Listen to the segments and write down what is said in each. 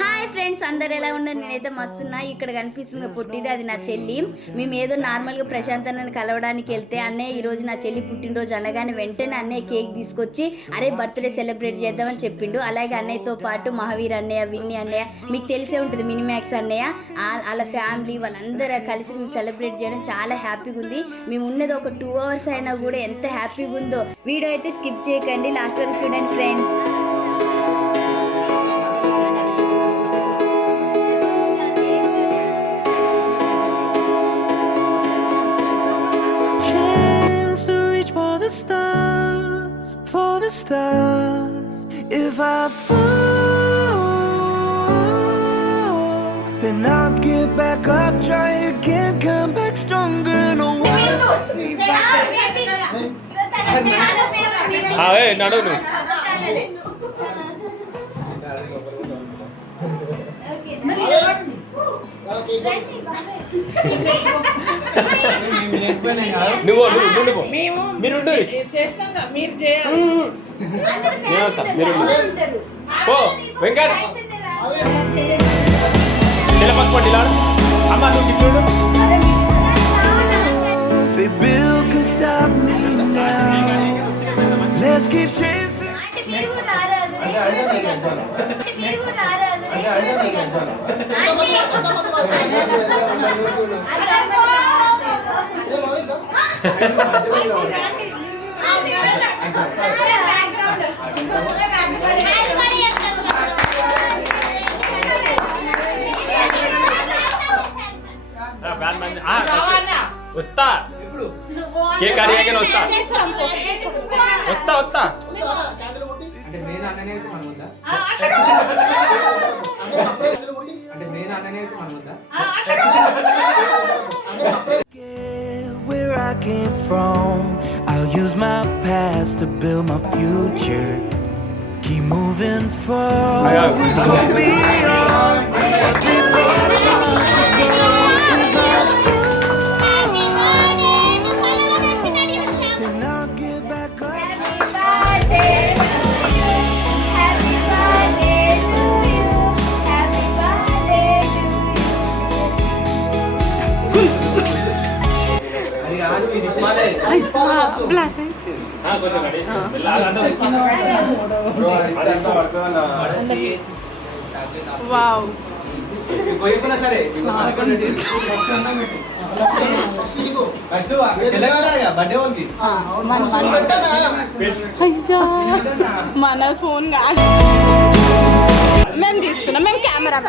Hi friends, అందరు ఎలా ఉన్నారు? నేనైతే మస్తున్నా. ఇక్కడ కనిపిస్తుంది పుట్టిది, అది నా చెల్లి. మేము ఏదో నార్మల్గా ప్రశాంత్ అన్నని కలవడానికి వెళ్తే అన్నయ్య ఈరోజు నా చెల్లి పుట్టినరోజు అనగానే వెంటనే అన్నయ్య కేక్ తీసుకొచ్చి అరే బర్త్డే సెలబ్రేట్ చేద్దామని చెప్పిండు. అలాగే అన్నయ్యతో పాటు మహావీర్ అన్నయ్య, విన్నీ అన్నయ్య, మీకు తెలిసే ఉంటుంది మినిమాక్స్ అన్నయ్య, వాళ్ళ ఫ్యామిలీ వాళ్ళందరూ కలిసి మేము సెలబ్రేట్ చేయడం చాలా హ్యాపీగా ఉంది. మేము ఉన్నది ఒక 2 hours అయినా కూడా ఎంత హ్యాపీగా ఉందో. వీడియో అయితే స్కిప్ చేయకండి, లాస్ట్ వరకు చూడండి friends. For the stars, if I fall, then I'll get back up, try again, come back stronger. No one. Hey, nadu nu. నువ్వు మీరు చేసినాక మీరు చేయాలి. ఓ వెంకట్ పక్కోటి అమ్మ నువ్వు చూడు. If a bill can stop me now, let's keep chasing. వస్తా cake అడిగానే వస్తా వస్తా వస్తా అంటే నేను అన్ననే అయితే మనం ఉందా అంటే నేను అన్ననే అయితే మనం ఉందా Where I came from, I'll use my past to build my future. Keep moving forward, it's gonna be on. Wow సరే మన ఫోన్ కాదు, మేము తీస్తున్నాం, మేము కెమెరా.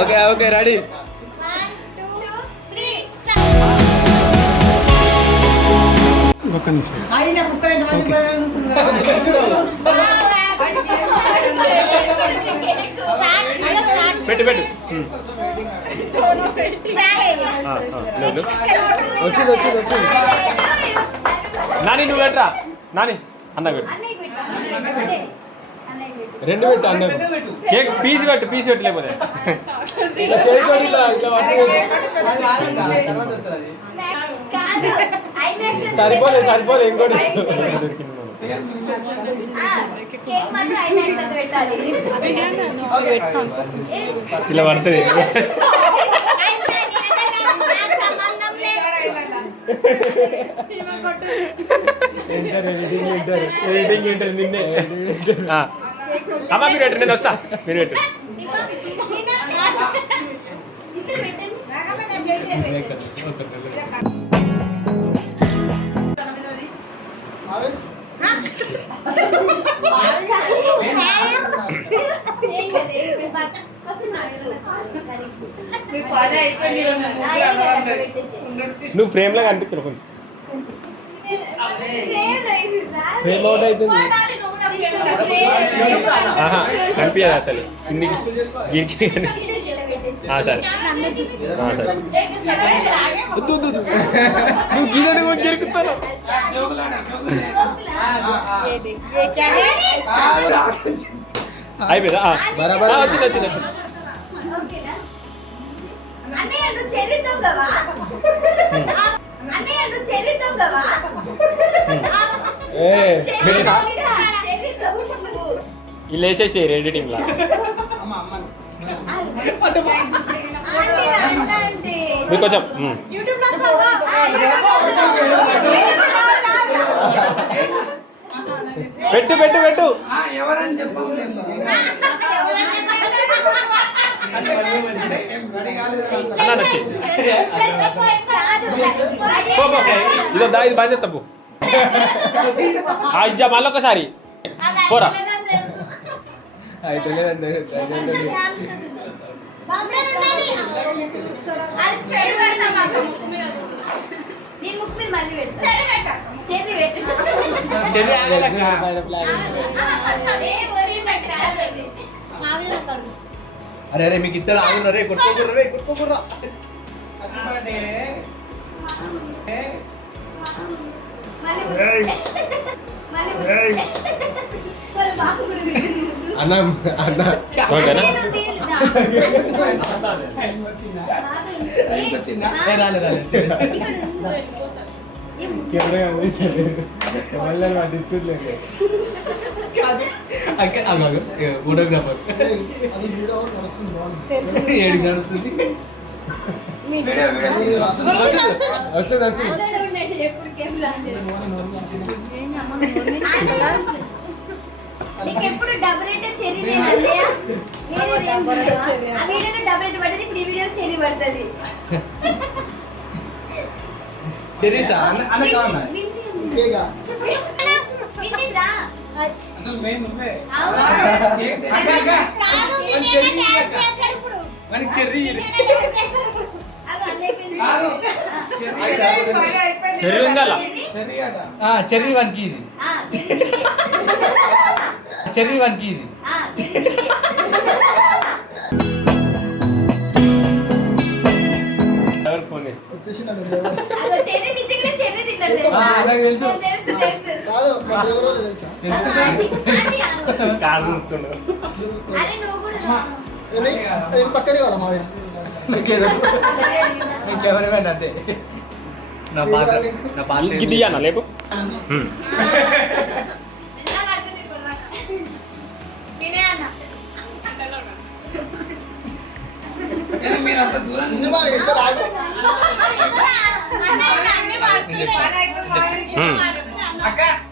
Okay okay ready. పెట్టు పెట్టు వచ్చింది నాని నువ్వు పెట్టరా నాని అన్న పెట్టు రెండు పెట్టు అన్న కేక్ పీస్ పెట్టు లేకపోతే సరిపోలే ఇంకోటి ఇలా పడుతుంది. ఎడిటింగ్ నిన్నే అమ్మ మీరు పెట్టండి, నేను వస్తా. మీరు పెట్టండి. నువ్వు ఫ్రేమ్ లాగా అనిపిస్తున్నావు కొంచెం. ఫ్రేమ్ అవుట్ అవుతుంది. కనిపించదు అసలు కిందికి గీడికి. సరే సరే నువ్వు గీదని గెలుకుతావు. అయిపోయిందా వచ్చింది వచ్చింది వచ్చింది అన్నయ్య నువ్వు చెర్రీతో కదా అన్నయ్య నువ్వు చెర్రీతో కదా వీళ్ళు వేసేసి ఎడిటింగ్ లా మీరు కొంచెం పెట్టు పెట్టు పెట్టు ఎవరని చెప్పలేదు అన్నా నచ్చి ఇదో దా ఇది బాధ్యత తప్పు ఇజ్జా మళ్ళీ ఒకసారి పోరా నేను ముక్కు మీద మళ్ళీ పెడతా చెర్రీ పెట్టు అరే అరే మీకు ఇద్దరు ఆగున్నారే కొట్టుకోకుర్రా అన్న అన్న ఓకేనా ఫోటోగ్రాఫర్ ఏడు నడుస్తుంది వస్తుంది నీకు ఎప్పుడు double rate cherry double rate పడుతుంది ఇప్పుడు ఈ వీడియో చెర్రీ పడుతుంది చెరీసా అన్న కావన్నా వింటిద్రా అసలు మెయిన్ నువ్వే మనకి చెర్రీ చెర్రీ ఉండాలా సరే అట చెర్రీ వన్కి ఇది చెర్రీ వన్కి ఇది ఎవరు ఫోన్ కాదు గుర్తున్నావు అరే నువ్వు కూడా పక్కనే కావాలా మా ఇంకెవరైనా అంతే నా పాత్ర ఇది అన్న లేపు మీరు అంత దూరం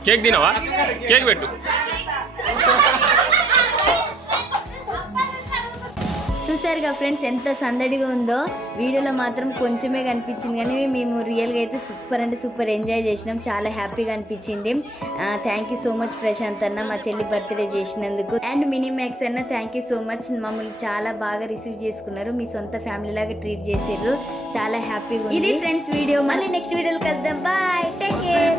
కేక్ తినవా కేక్ పెట్టు చూసారుగా ఫ్రెండ్స్ ఎంత సందడిగా ఉందో. వీడియోలో మాత్రం కొంచెమే కనిపించింది కానీ మేము రియల్గా అయితే సూపర్ అంటే సూపర్ ఎంజాయ్ చేసినాం. చాలా హ్యాపీగా అనిపించింది. Thank you so much Prashanth అన్న మా చెల్లి బర్త్డే చేసినందుకు. అండ్ మినిమాక్స్ అన్న థ్యాంక్ యూ సో మచ్. మమ్మల్ని చాలా బాగా రిసీవ్ చేసుకున్నారు. మీ సొంత ఫ్యామిలీ లాగా ట్రీట్ చేసారు. చాలా హ్యాపీగా ఉంది. ఇది ఫ్రెండ్స్ వీడియో. మళ్ళీ నెక్స్ట్ వీడియోలో కలుద్దాం. Bye, take care.